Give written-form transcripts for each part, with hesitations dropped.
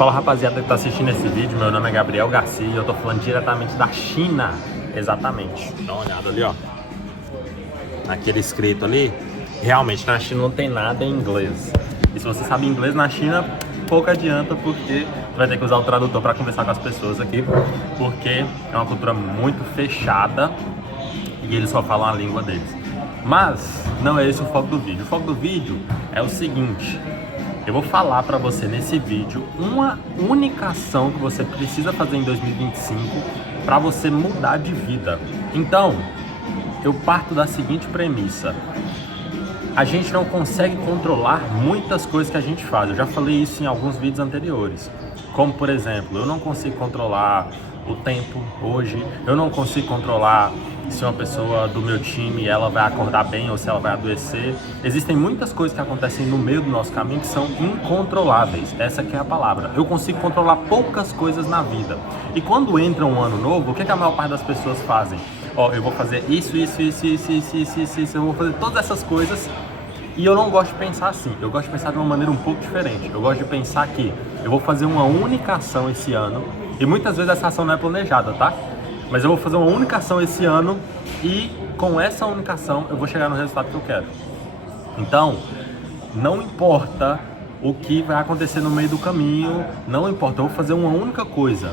Fala rapaziada que tá assistindo esse vídeo, meu nome é Gabriel Garcia e eu tô falando diretamente da China. Exatamente, dá uma olhada ali, ó. Aquele escrito ali, realmente na China não tem nada em inglês. E se você sabe inglês na China, pouco adianta, porque você vai ter que usar o tradutor para conversar com as pessoas aqui, porque é uma cultura muito fechada e eles só falam a língua deles. Mas não é esse o foco do vídeo. O foco do vídeo é o seguinte: eu vou falar para você nesse vídeo uma única ação que você precisa fazer em 2025 para você mudar de vida. Então, eu parto da seguinte premissa: a gente não consegue controlar muitas coisas que a gente faz. Eu já falei isso em alguns vídeos anteriores. Como, por exemplo, eu não consigo controlar o tempo hoje, eu não consigo controlar se uma pessoa do meu time ela vai acordar bem ou se ela vai adoecer. Existem muitas coisas que acontecem no meio do nosso caminho que são incontroláveis. Essa que é a palavra. Eu consigo controlar poucas coisas na vida. E quando entra um ano novo, o que a maior parte das pessoas fazem? Ó, eu vou fazer isso, eu vou fazer todas essas coisas. E eu não gosto de pensar assim, eu gosto de pensar de uma maneira um pouco diferente. Eu gosto de pensar que eu vou fazer uma única ação esse ano, e muitas vezes essa ação não é planejada, tá? Mas eu vou fazer uma única ação esse ano e com essa única ação eu vou chegar no resultado que eu quero. Então, não importa o que vai acontecer no meio do caminho, não importa, eu vou fazer uma única coisa.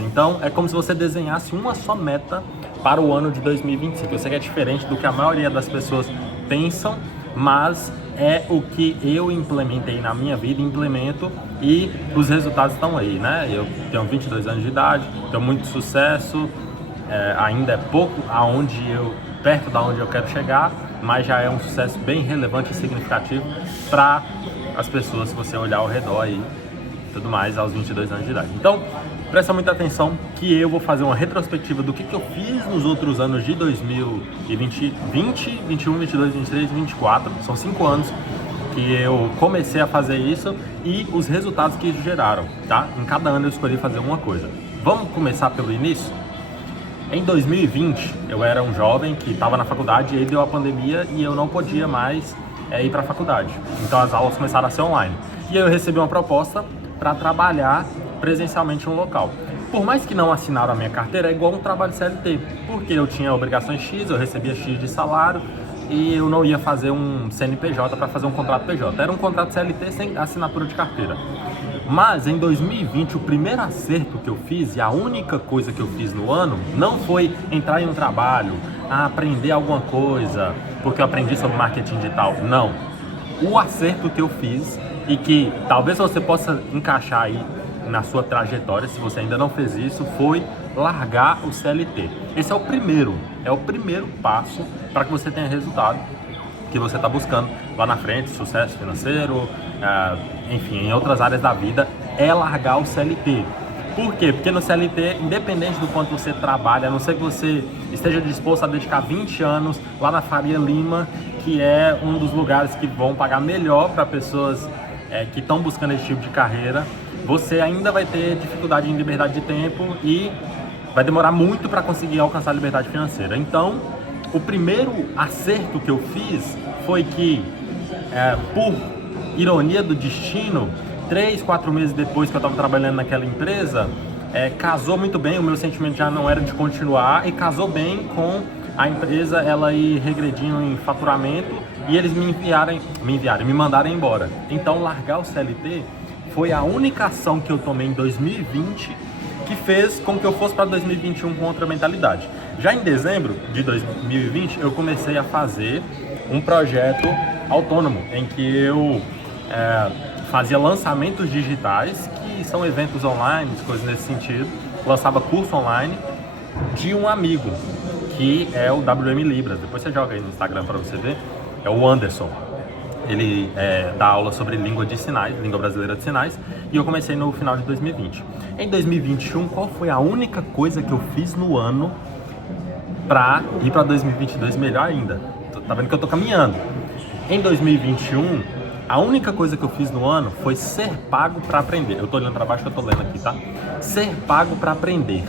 Então, é como se você desenhasse uma só meta para o ano de 2025. Eu sei que é diferente do que a maioria das pessoas pensam, mas é o que eu implementei na minha vida, implemento, e os resultados estão aí, né? Eu tenho 22 anos de idade, tenho muito sucesso, ainda é pouco perto da onde eu quero chegar, mas já é um sucesso bem relevante e significativo para as pessoas, se você olhar ao redor aí, tudo mais, aos 22 anos de idade. Então, presta muita atenção que eu vou fazer uma retrospectiva do que eu fiz nos outros anos de 2020, 21, 22, 23 e 24. São 5 anos que eu comecei a fazer isso e os resultados que isso geraram, tá? Em cada ano eu escolhi fazer uma coisa. Vamos começar pelo início? Em 2020, eu era um jovem que estava na faculdade e aí deu a pandemia e eu não podia mais ir para a faculdade. Então as aulas começaram a ser online. E aí eu recebi uma proposta para trabalhar presencialmente em um local. Por mais que não assinaram a minha carteira, é igual um trabalho CLT, porque eu tinha obrigações X, eu recebia X de salário e eu não ia fazer um CNPJ para fazer um contrato PJ. Era um contrato CLT sem assinatura de carteira. Mas em 2020, o primeiro acerto que eu fiz e a única coisa que eu fiz no ano não foi entrar em um trabalho, aprender alguma coisa, porque eu aprendi sobre marketing digital. Não. O acerto que eu fiz e que talvez você possa encaixar aí na sua trajetória, se você ainda não fez isso, foi largar o CLT. Esse é o primeiro passo para que você tenha resultado que você está buscando lá na frente, sucesso financeiro, enfim, em outras áreas da vida, é largar o CLT. Por quê? Porque no CLT, independente do quanto você trabalha, a não ser que você esteja disposto a dedicar 20 anos lá na Faria Lima, que é um dos lugares que vão pagar melhor para pessoas que estão buscando esse tipo de carreira, você ainda vai ter dificuldade em liberdade de tempo e vai demorar muito para conseguir alcançar a liberdade financeira. Então, o primeiro acerto que eu fiz foi que, por ironia do destino, 3, 4 meses depois que eu estava trabalhando naquela empresa, casou muito bem, o meu sentimento já não era de continuar e casou bem com a empresa ela ir regredindo em faturamento e eles me mandarem embora. Então, largar o CLT foi a única ação que eu tomei em 2020 que fez com que eu fosse para 2021 com outra mentalidade. Já em dezembro de 2020, eu comecei a fazer um projeto autônomo, em que eu fazia lançamentos digitais, que são eventos online, coisas nesse sentido. Lançava curso online de um amigo, que é o WM Libras. Depois você joga aí no Instagram para você ver. É o Anderson. Ele dá aula sobre língua de sinais, língua brasileira de sinais, e eu comecei no final de 2020. Em 2021, qual foi a única coisa que eu fiz no ano para ir para 2022 melhor ainda? Tá vendo que eu tô caminhando. Em 2021, a única coisa que eu fiz no ano foi ser pago para aprender. Eu tô olhando para baixo que eu tô lendo aqui, tá? Ser pago para aprender.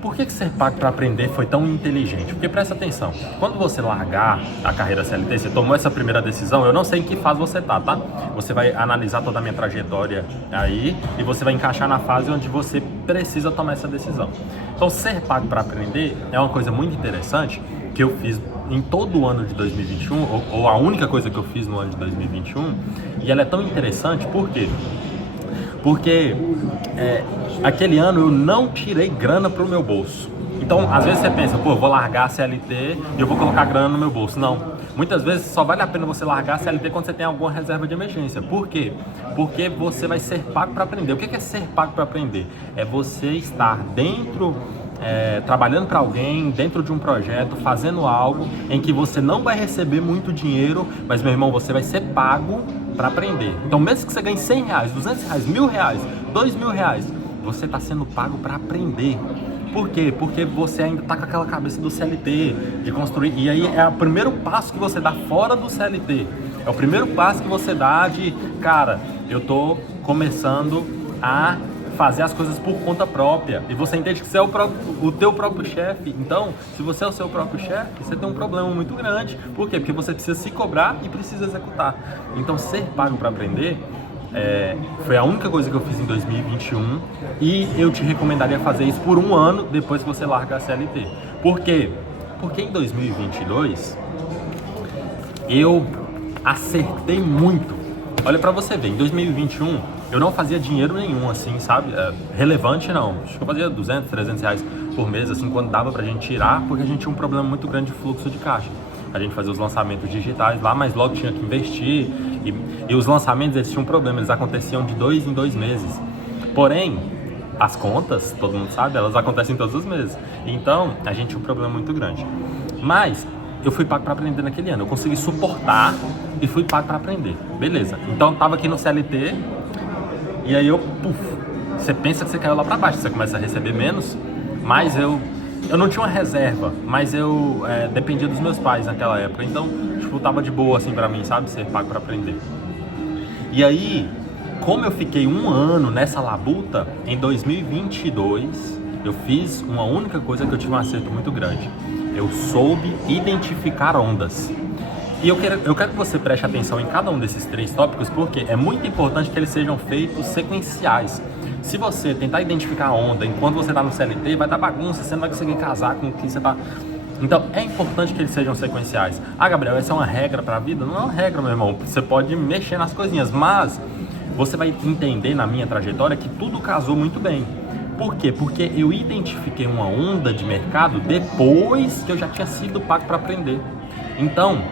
por que ser pago para aprender foi tão inteligente? Porque presta atenção, quando você largar a carreira CLT, você tomou essa primeira decisão, eu não sei em que fase você tá? Você vai analisar toda a minha trajetória aí e você vai encaixar na fase onde você precisa tomar essa decisão. Então, ser pago para aprender é uma coisa muito interessante que eu fiz em todo o ano de 2021, ou a única coisa que eu fiz no ano de 2021, e ela é tão interessante, por quê? Porque aquele ano eu não tirei grana pro meu bolso. Então, às vezes você pensa, pô, eu vou largar a CLT e eu vou colocar grana no meu bolso. Não. Muitas vezes só vale a pena você largar a CLT quando você tem alguma reserva de emergência. Por quê? Porque você vai ser pago para aprender. O que é ser pago para aprender? É você estar dentro, trabalhando para alguém, dentro de um projeto, fazendo algo em que você não vai receber muito dinheiro, mas, meu irmão, você vai ser pago para aprender. Então, mesmo que você ganhe 100 reais, 200 reais, 1.000 reais, 2.000 reais, você está sendo pago para aprender. Por quê? Porque você ainda está com aquela cabeça do CLT, de construir. E aí é o primeiro passo que você dá fora do CLT. É o primeiro passo que você dá de, cara, eu tô começando a fazer as coisas por conta própria. E você entende que você é o teu próprio chefe. Então, se você é o seu próprio chefe, você tem um problema muito grande. Por quê? Porque você precisa se cobrar e precisa executar. Então, ser pago para aprender foi a única coisa que eu fiz em 2021 e eu te recomendaria fazer isso por um ano depois que você larga a CLT. Por quê? Porque em 2022 eu acertei muito. Olha pra você ver, em 2021 eu não fazia dinheiro nenhum, assim, sabe? Relevante não. Acho que eu fazia 200, 300 reais por mês, assim, quando dava pra gente tirar, porque a gente tinha um problema muito grande de fluxo de caixa. A gente fazia os lançamentos digitais lá, mas logo tinha que investir. E os lançamentos, eles tinham um problema, eles aconteciam de 2 em 2 meses. Porém, as contas, todo mundo sabe, elas acontecem todos os meses. Então, a gente tinha um problema muito grande. Mas eu fui pago para aprender naquele ano. Eu consegui suportar e fui pago para aprender. Beleza. Então, eu tava aqui no CLT e aí você pensa que você caiu lá para baixo, você começa a receber menos, mas eu não tinha uma reserva, mas eu dependia dos meus pais naquela época, então, tipo, tava de boa, assim, pra mim, sabe, ser pago pra aprender. E aí, como eu fiquei um ano nessa labuta, em 2022, eu fiz uma única coisa que eu tive um acerto muito grande. Eu soube identificar ondas. E eu quero que você preste atenção em cada um desses 3 tópicos, porque é muito importante que eles sejam feitos sequenciais. Se você tentar identificar a onda enquanto você está no CLT, vai dar bagunça, você não vai conseguir casar com o que você está. Então, é importante que eles sejam sequenciais. Ah, Gabriel, essa é uma regra para a vida? Não é uma regra, meu irmão. Você pode mexer nas coisinhas, mas você vai entender na minha trajetória que tudo casou muito bem. Por quê? Porque eu identifiquei uma onda de mercado depois que eu já tinha sido pago para aprender. Então,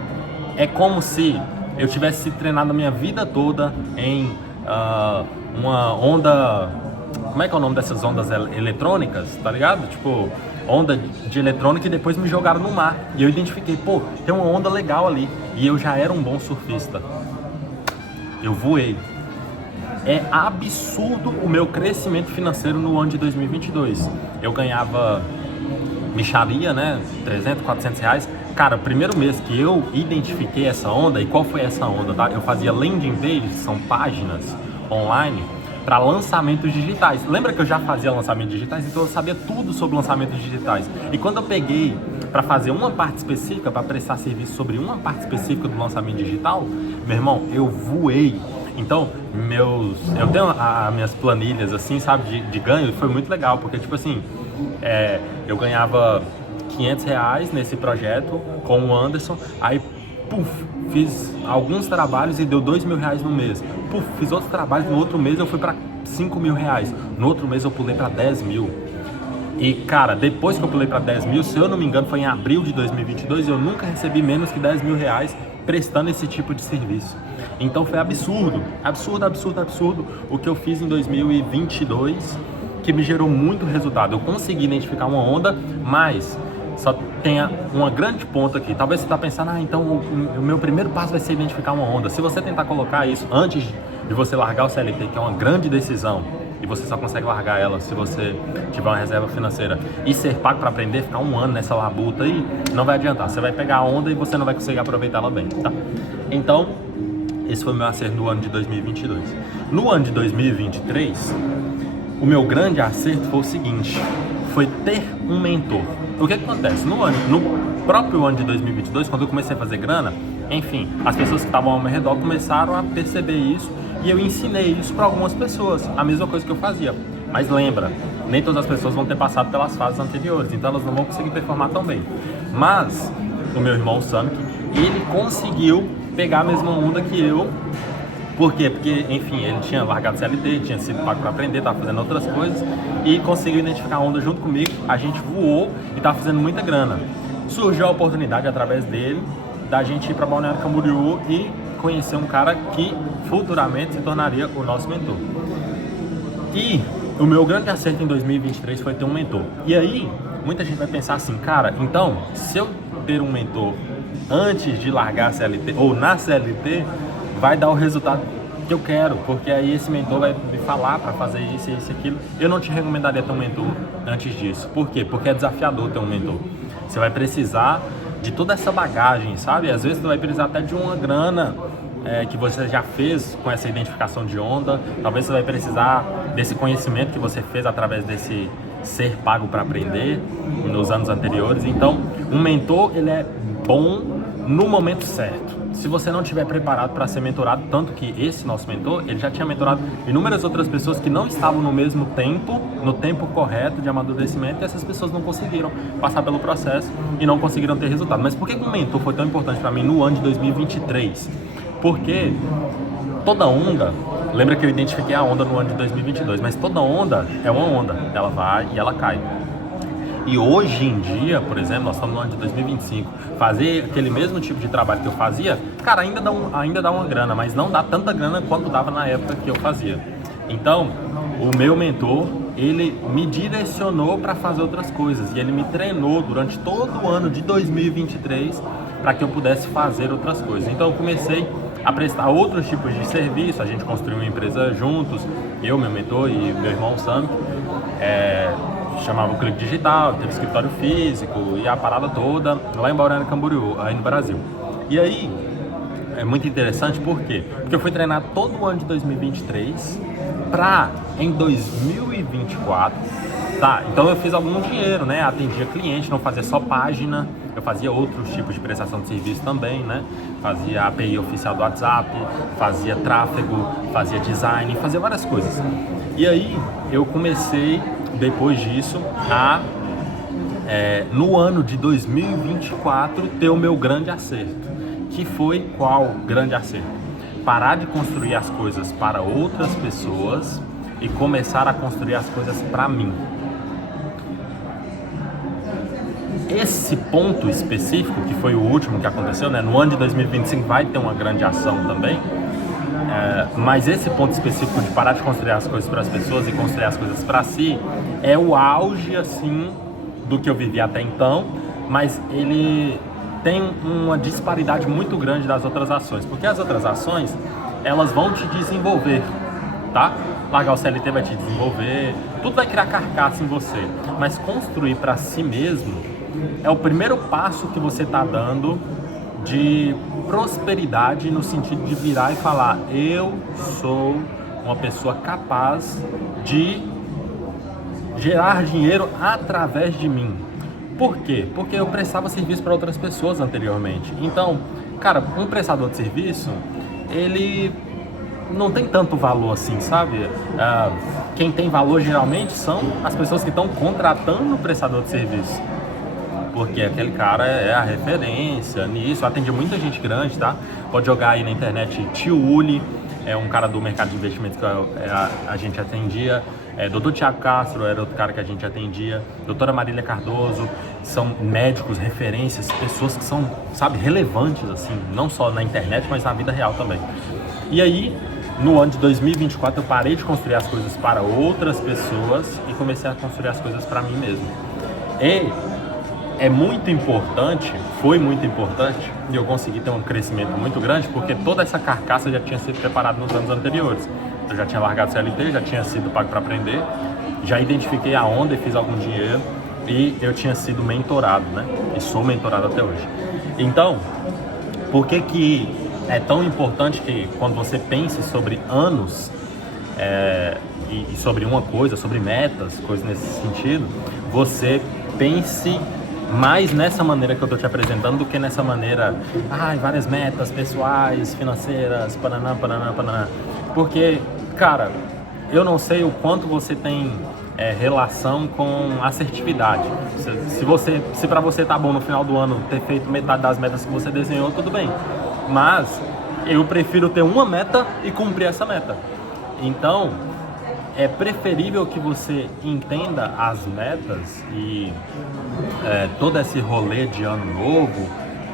é como se eu tivesse treinado a minha vida toda em uma onda... Como é que é o nome dessas ondas eletrônicas, tá ligado? Tipo, onda de eletrônica e depois me jogaram no mar. E eu identifiquei, pô, tem uma onda legal ali. E eu já era um bom surfista. Eu voei. É absurdo o meu crescimento financeiro no ano de 2022. Eu ganhava mixaria, né? 300, 400 reais. Cara, o primeiro mês que eu identifiquei essa onda, e qual foi essa onda, tá? Eu fazia landing pages, são páginas online, para lançamentos digitais. Lembra que eu já fazia lançamentos digitais? Então eu sabia tudo sobre lançamentos digitais. E quando eu peguei para fazer uma parte específica, para prestar serviço sobre uma parte específica do lançamento digital, meu irmão, eu voei. Então, eu tenho as minhas planilhas, assim, sabe, de ganho, e foi muito legal, porque, tipo assim, eu ganhava 500 reais nesse projeto com o Anderson, aí, fiz alguns trabalhos e deu 2.000 reais no mês. Fiz outros trabalhos, no outro mês eu fui para 5.000 reais, no outro mês eu pulei para 10.000. E, cara, depois que eu pulei para 10.000, se eu não me engano, foi em abril de 2022, eu nunca recebi menos que 10.000 reais prestando esse tipo de serviço. Então foi absurdo o que eu fiz em 2022, que me gerou muito resultado. Eu consegui identificar uma onda, mas só tem uma grande ponta aqui. Talvez você está pensando, então o meu primeiro passo vai ser identificar uma onda. Se você tentar colocar isso antes de você largar o CLT, que é uma grande decisão, e você só consegue largar ela se você tiver uma reserva financeira e ser pago para aprender, ficar um ano nessa labuta aí, não vai adiantar. Você vai pegar a onda e você não vai conseguir aproveitar ela bem, tá? Então, esse foi o meu acerto no ano de 2022. No ano de 2023, o meu grande acerto foi o seguinte, foi ter um mentor. O que acontece? No próprio ano de 2022, quando eu comecei a fazer grana, enfim, as pessoas que estavam ao meu redor começaram a perceber isso e eu ensinei isso para algumas pessoas, a mesma coisa que eu fazia. Mas lembra, nem todas as pessoas vão ter passado pelas fases anteriores, então elas não vão conseguir performar tão bem. Mas o meu irmão Samik, ele conseguiu pegar a mesma onda que eu. Por quê? Porque, enfim, ele tinha largado CLT, tinha sido pago para aprender, estava fazendo outras coisas e conseguiu identificar a onda junto comigo. A gente voou e estava fazendo muita grana. Surgiu a oportunidade através dele da gente ir para Balneário Camboriú e conhecer um cara que futuramente se tornaria o nosso mentor. E o meu grande acerto em 2023 foi ter um mentor. E aí, muita gente vai pensar assim, cara, então, se eu ter um mentor antes de largar a CLT ou na CLT, vai dar o resultado que eu quero, porque aí esse mentor vai me falar para fazer isso, isso e aquilo. Eu não te recomendaria ter um mentor antes disso. Por quê? Porque é desafiador ter um mentor. Você vai precisar de toda essa bagagem, sabe? Às vezes você vai precisar até de uma grana que você já fez com essa identificação de onda. Talvez você vai precisar desse conhecimento que você fez através desse ser pago para aprender nos anos anteriores. Então, um mentor, ele é bom no momento certo. Se você não estiver preparado para ser mentorado, tanto que esse nosso mentor, ele já tinha mentorado inúmeras outras pessoas que não estavam no mesmo tempo, no tempo correto de amadurecimento, e essas pessoas não conseguiram passar pelo processo e não conseguiram ter resultado. Mas por que o mentor foi tão importante para mim no ano de 2023? Porque toda onda, lembra que eu identifiquei a onda no ano de 2022, mas toda onda é uma onda, ela vai e ela cai. E hoje em dia, por exemplo, nós estamos no ano de 2025, fazer aquele mesmo tipo de trabalho que eu fazia, cara, ainda dá uma grana, mas não dá tanta grana quanto dava na época que eu fazia. Então, o meu mentor, ele me direcionou para fazer outras coisas e ele me treinou durante todo o ano de 2023 para que eu pudesse fazer outras coisas. Então, eu comecei a prestar outros tipos de serviço, a gente construiu uma empresa juntos, eu, meu mentor e meu irmão Samik, chamava o Clique Digital, teve escritório físico e a parada toda lá em Balneário Camboriú, aí no Brasil. E aí, é muito interessante, por quê? Porque eu fui treinar todo o ano de 2023 para, em 2024, tá, então eu fiz algum dinheiro, né, atendia cliente, não fazia só página, eu fazia outros tipos de prestação de serviço também, né, fazia API oficial do WhatsApp, fazia tráfego, fazia design, fazia várias coisas. E aí, eu comecei, depois disso, no ano de 2024, ter o meu grande acerto. Que foi qual grande acerto? Parar de construir as coisas para outras pessoas e começar a construir as coisas para mim. Esse ponto específico, que foi o último que aconteceu, né? No ano de 2025 vai ter uma grande ação também. Mas esse ponto específico de parar de construir as coisas para as pessoas e construir as coisas para si é o auge, assim, do que eu vivi até então, mas ele tem uma disparidade muito grande das outras ações, porque as outras ações, elas vão te desenvolver, tá? Largar o CLT vai te desenvolver, tudo vai criar carcaça em você, mas construir para si mesmo é o primeiro passo que você está dando de prosperidade, no sentido de virar e falar: eu sou uma pessoa capaz de gerar dinheiro através de mim. Por quê? Porque eu prestava serviço para outras pessoas anteriormente. Então, cara, um prestador de serviço, ele não tem tanto valor assim, sabe? Quem tem valor geralmente são as pessoas que estão contratando o prestador de serviço, porque aquele cara é a referência nisso. Eu atendi muita gente grande, tá? Pode jogar aí na internet Tio Uli, é um cara do mercado de investimentos que a gente atendia. Dr. Thiago Castro era outro cara que a gente atendia. Doutora Marília Cardoso, são médicos, referências, pessoas que são, sabe, relevantes, assim, não só na internet, mas na vida real também. E aí, no ano de 2024, eu parei de construir as coisas para outras pessoas e comecei a construir as coisas para mim mesmo. E é muito importante, foi muito importante, e eu consegui ter um crescimento muito grande, porque toda essa carcaça já tinha sido preparada nos anos anteriores. Eu já tinha largado CLT, já tinha sido pago para aprender, já identifiquei a onda e fiz algum dinheiro, e eu tinha sido mentorado, né? E sou mentorado até hoje. Então, por que é tão importante que quando você pense sobre anos, e sobre uma coisa, sobre metas, coisas nesse sentido, você pense mais nessa maneira que eu tô te apresentando do que nessa maneira, várias metas pessoais, financeiras, paraná, paraná, paraná. Porque, cara, eu não sei o quanto você tem relação com assertividade. Se para você tá bom no final do ano ter feito metade das metas que você desenhou, tudo bem. Mas eu prefiro ter uma meta e cumprir essa meta. Então, é preferível que você entenda as metas e todo esse rolê de ano novo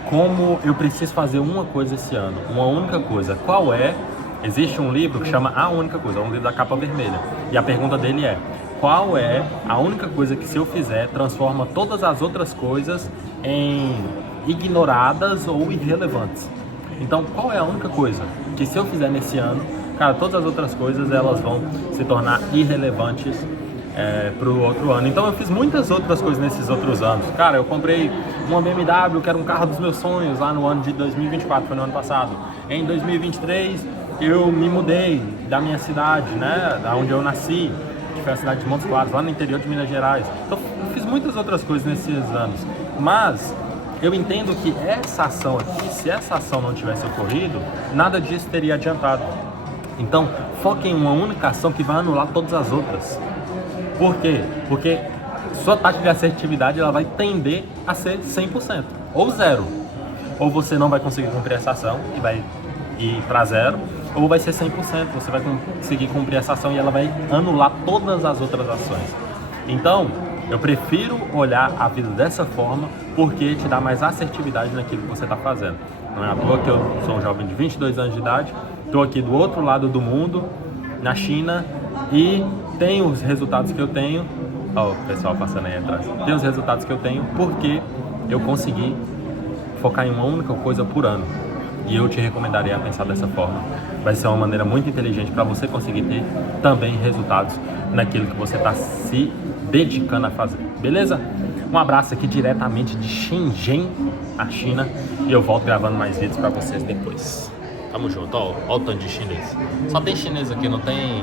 como eu preciso fazer uma coisa esse ano, uma única coisa. Qual é? Existe um livro que chama A Única Coisa, é um livro da capa vermelha. E a pergunta dele é: qual é a única coisa que, se eu fizer, transforma todas as outras coisas em ignoradas ou irrelevantes? Então, qual é a única coisa que, se eu fizer nesse ano, cara, todas as outras coisas elas vão se tornar irrelevantes para o outro ano? Então eu fiz muitas outras coisas nesses outros anos. Cara, eu comprei uma BMW, que era um carro dos meus sonhos, lá no ano de 2024, foi no ano passado. Em 2023 eu me mudei da minha cidade, né, da onde eu nasci, que foi a cidade de Montes Claros, lá no interior de Minas Gerais. Então eu fiz muitas outras coisas nesses anos, mas eu entendo que essa ação aqui, se essa ação não tivesse ocorrido, nada disso teria adiantado. Então, foque em uma única ação que vai anular todas as outras. Por quê? Porque sua taxa de assertividade ela vai tender a ser 100%, ou zero. Ou você não vai conseguir cumprir essa ação e vai ir para zero, ou vai ser 100%, você vai conseguir cumprir essa ação e ela vai anular todas as outras ações. Então, eu prefiro olhar a vida dessa forma porque te dá mais assertividade naquilo que você está fazendo. Não é à toa que eu sou um jovem de 22 anos de idade, estou aqui do outro lado do mundo, na China, e tenho os resultados que eu tenho. Ó, o pessoal passando aí atrás. Tenho os resultados que eu tenho porque eu consegui focar em uma única coisa por ano. E eu te recomendaria a pensar dessa forma. Vai ser uma maneira muito inteligente para você conseguir ter também resultados naquilo que você está se dedicando a fazer. Beleza? Um abraço aqui diretamente de Shenzhen, a China. E eu volto gravando mais vídeos para vocês depois. Tamo junto. Ó o tanto de chinês. Só tem chinês aqui, não tem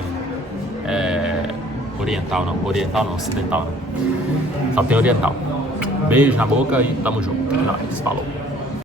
oriental não. Oriental não, ocidental não. Só tem oriental. Beijo na boca e tamo junto. Falou.